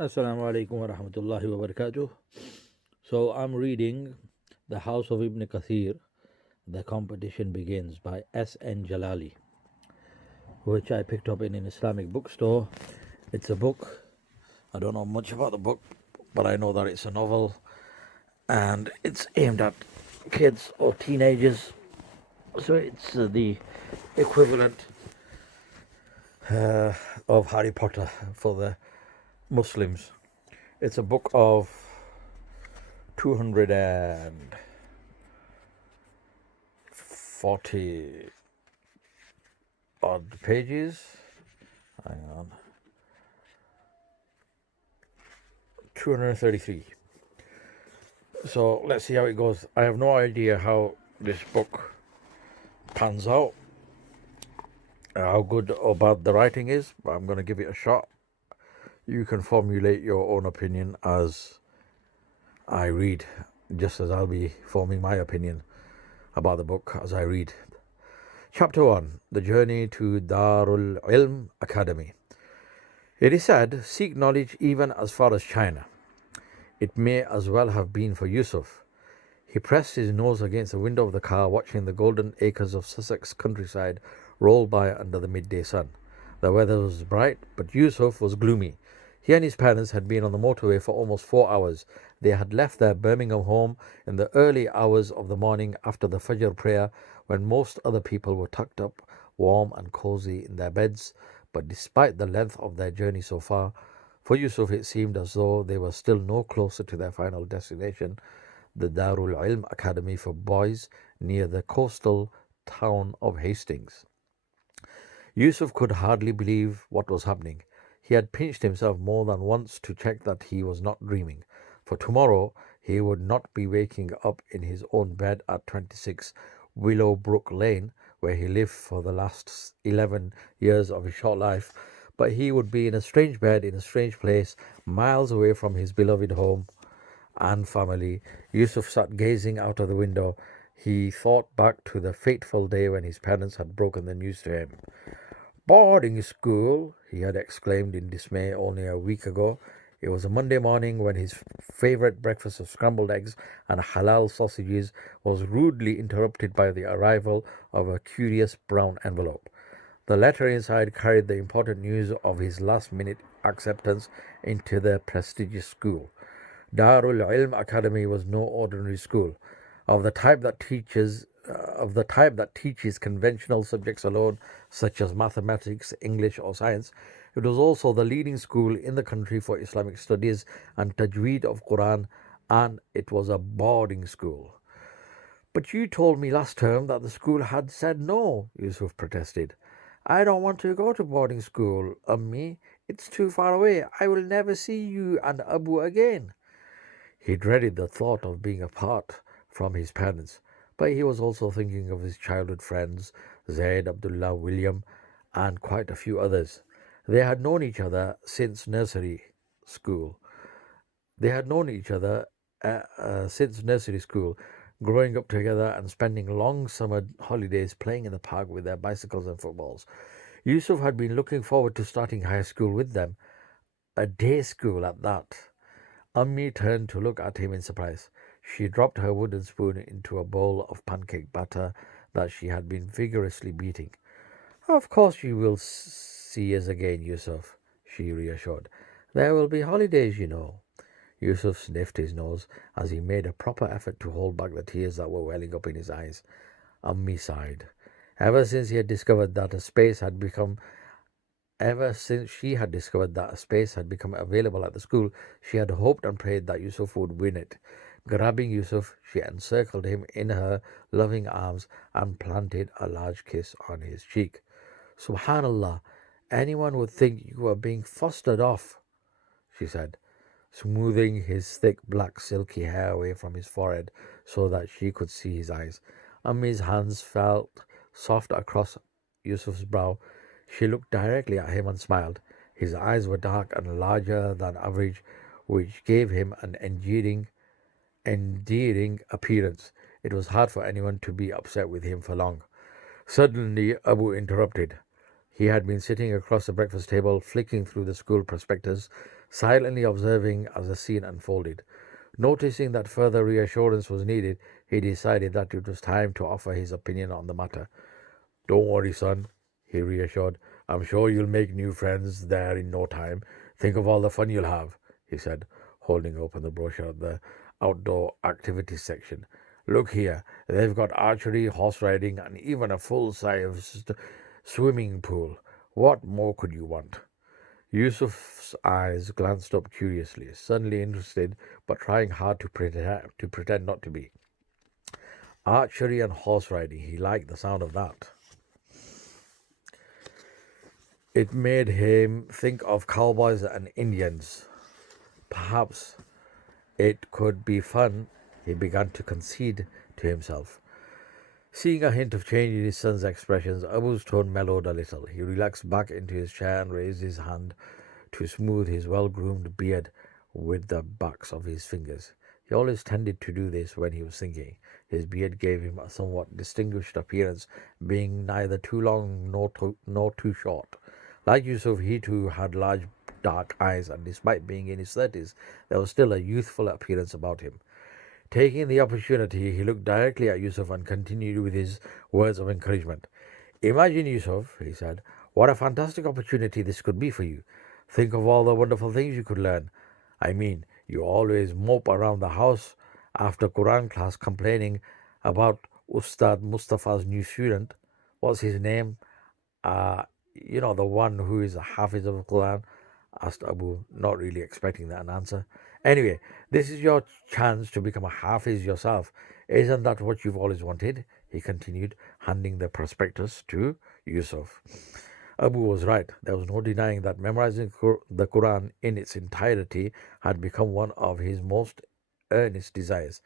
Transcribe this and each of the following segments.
Assalamu alaikum wa rahmatullahi wa barakatuh. So I'm reading The House of Ibn Kathir, The Competition Begins by S.N. Jalali, which I picked up in an Islamic bookstore. It's a book. I don't know much about the book, but I know that it's a novel and it's aimed at kids or teenagers. So it's the equivalent of Harry Potter for the Muslims. It's a book of 240 odd pages. Hang on. 233. So let's see how it goes. I have no idea how this book pans out, how good or bad the writing is, but I'm going to give it a shot. You can formulate your own opinion as I read, just as I'll be forming my opinion about the book as I read. Chapter 1, The Journey to Darul Ilm Academy. It is said, seek knowledge even as far as China. It may as well have been for Yusuf. He pressed his nose against the window of the car, watching the golden acres of Sussex countryside roll by under the midday sun. The weather was bright, but Yusuf was gloomy. He and his parents had been on the motorway for almost 4 hours. They had left their Birmingham home in the early hours of the morning after the Fajr prayer, when most other people were tucked up, warm and cozy in their beds. But despite the length of their journey so far, for Yusuf it seemed as though they were still no closer to their final destination, the Darul Ilm Academy for boys near the coastal town of Hastings. Yusuf could hardly believe what was happening. He had pinched himself more than once to check that he was not dreaming. For tomorrow he would not be waking up in his own bed at 26 Willowbrook Lane, where he lived for the last 11 years of his short life, but he would be in a strange bed in a strange place, miles away from his beloved home and family. Yusuf sat gazing out of the window. He thought back to the fateful day when his parents had broken the news to him. Boarding school, he had exclaimed in dismay only a week ago. It was a Monday morning when his favourite breakfast of scrambled eggs and halal sausages was rudely interrupted by the arrival of a curious brown envelope. The letter inside carried the important news of his last-minute acceptance into the prestigious school. Darul Ilm Academy was no ordinary school, of the type that teaches conventional subjects alone, such as mathematics, English, or science. It was also the leading school in the country for Islamic studies and tajweed of Quran, and it was a boarding school. But you told me last term that the school had said no, Yusuf protested. I don't want to go to boarding school, Ummi. It's too far away. I will never see you and Abu again. He dreaded the thought of being apart from his parents, but he was also thinking of his childhood friends, Zaid, Abdullah, William, and quite a few others. They had known each other since nursery school. They had known each other since nursery school, growing up together and spending long summer holidays playing in the park with their bicycles and footballs. Yusuf had been looking forward to starting high school with them, a day school at that. Ummi turned to look at him in surprise. She dropped her wooden spoon into a bowl of pancake batter that she had been vigorously beating. Of course you will see us again, Yusuf, she reassured. There will be holidays, you know. Yusuf sniffed his nose as he made a proper effort to hold back the tears that were welling up in his eyes. Ummi sighed. Ever since he had discovered that a space had become Ever since she had discovered that a space had become available at the school, she had hoped and prayed that Yusuf would win it. Grabbing Yusuf, she encircled him in her loving arms and planted a large kiss on his cheek. Subhanallah, anyone would think you were being fostered off, she said, smoothing his thick black silky hair away from his forehead so that she could see his eyes. Ammi's hands felt soft across Yusuf's brow. She looked directly at him and smiled. His eyes were dark and larger than average, which gave him an endearing appearance. It was hard for anyone to be upset with him for long. Suddenly, Abu interrupted. He had been sitting across the breakfast table, flicking through the school prospectus silently observing as the scene unfolded. Noticing that further reassurance was needed, he decided that it was time to offer his opinion on the matter. Don't worry, son, he reassured. I'm sure you'll make new friends there in no time. Think of all the fun you'll have, he said, holding open the brochure at the outdoor activities section. Look here, they've got archery, horse riding, and even a full-sized swimming pool. What more could you want? Yusuf's eyes glanced up curiously, suddenly interested, but trying hard to pretend not to be. Archery and horse riding, he liked the sound of that. It made him think of cowboys and Indians. Perhaps it could be fun, he began to concede to himself. Seeing a hint of change in his son's expressions, Abu's tone mellowed a little. He relaxed back into his chair and raised his hand to smooth his well-groomed beard with the backs of his fingers. He always tended to do this when he was thinking. His beard gave him a somewhat distinguished appearance, being neither too long nor too short. Like Yusuf, he too had large dark eyes, and despite being in his 30s, there was still a youthful appearance about him. Taking the opportunity, he looked directly at Yusuf and continued with his words of encouragement. Imagine, Yusuf, he said, what a fantastic opportunity this could be for you. Think of all the wonderful things you could learn. I mean, you always mope around the house after Quran class complaining about Ustad Mustafa's new student. What's his name? Uh, the one who is a Hafiz of the Quran, asked Abu, not really expecting an answer. Anyway, this is your chance to become a Hafiz yourself. Isn't that what you've always wanted? He continued, handing the prospectus to Yusuf. Abu was right. There was no denying that memorizing the Quran in its entirety had become one of his most earnest desires.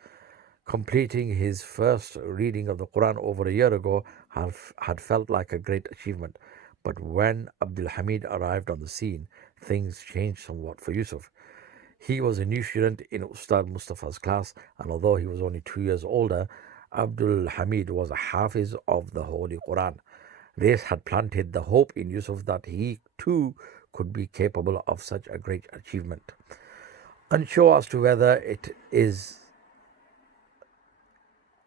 Completing his first reading of the Quran over a year ago had felt like a great achievement. But when Abdul Hamid arrived on the scene, things changed somewhat for Yusuf. He was a new student in Ustad Mustafa's class, and although he was only 2 years older, Abdul Hamid was a Hafiz of the Holy Quran. This had planted the hope in Yusuf that he too could be capable of such a great achievement. Unsure as to whether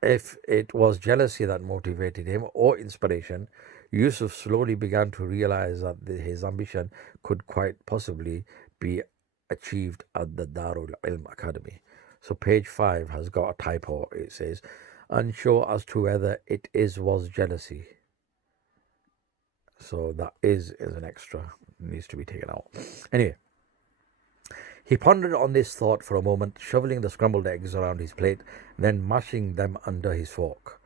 if it was jealousy that motivated him or inspiration, Yusuf slowly began to realize that his ambition could quite possibly be achieved at the Darul Ilm Academy. So page 5 has got a typo. It says, unsure as to whether was jealousy. So that is an extra. It needs to be taken out. Anyway, he pondered on this thought for a moment, shoveling the scrambled eggs around his plate, then mashing them under his fork.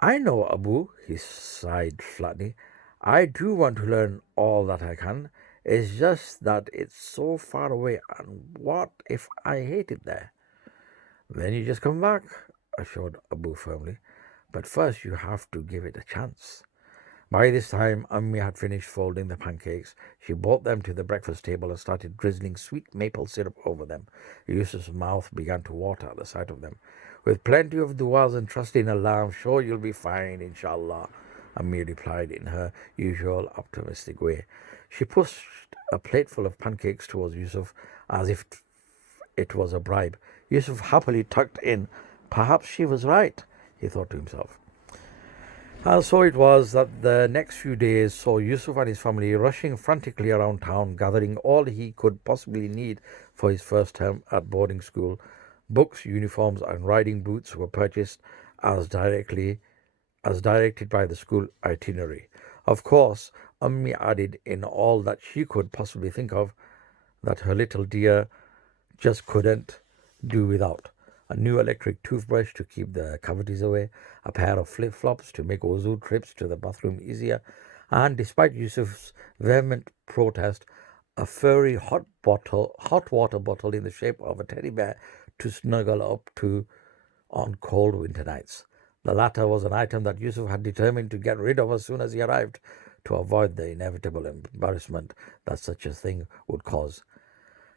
I know, Abu, he sighed flatly. I do want to learn all that I can. It's just that it's so far away, and what if I hate it there? Then you just come back, assured Abu firmly. But first you have to give it a chance. By this time, Ammi had finished folding the pancakes. She brought them to the breakfast table and started drizzling sweet maple syrup over them. Yusuf's mouth began to water at the sight of them. With plenty of du'as and trust in Allah, I'm sure you'll be fine, inshallah, Ammi replied in her usual optimistic way. She pushed a plateful of pancakes towards Yusuf as if it was a bribe. Yusuf happily tucked in. Perhaps she was right, he thought to himself. And so it was that the next few days saw Yusuf and his family rushing frantically around town, gathering all he could possibly need for his first term at boarding school. Books, uniforms, and riding boots were purchased as directed by the school itinerary. Of course, Ummi added in all that she could possibly think of that her little dear just couldn't do without. A new electric toothbrush to keep the cavities away, a pair of flip-flops to make wuzu trips to the bathroom easier, and despite Yusuf's vehement protest, a furry hot water bottle in the shape of a teddy bear to snuggle up to on cold winter nights. The latter was an item that Yusuf had determined to get rid of as soon as he arrived, to avoid the inevitable embarrassment that such a thing would cause.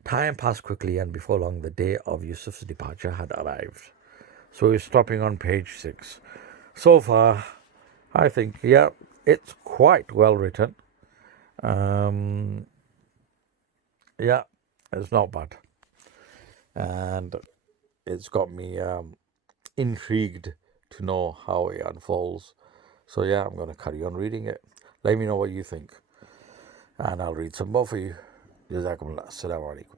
Time passed quickly, and before long the day of Yusuf's departure had arrived. So we're stopping on page 6. So far, I think, it's quite well written. Yeah, It's not bad. And it's got me intrigued to know how it unfolds. So yeah, I'm going to carry on reading it. Let me know what you think. And I'll read some more for you. Jazakumullah. Assalamu alaikum.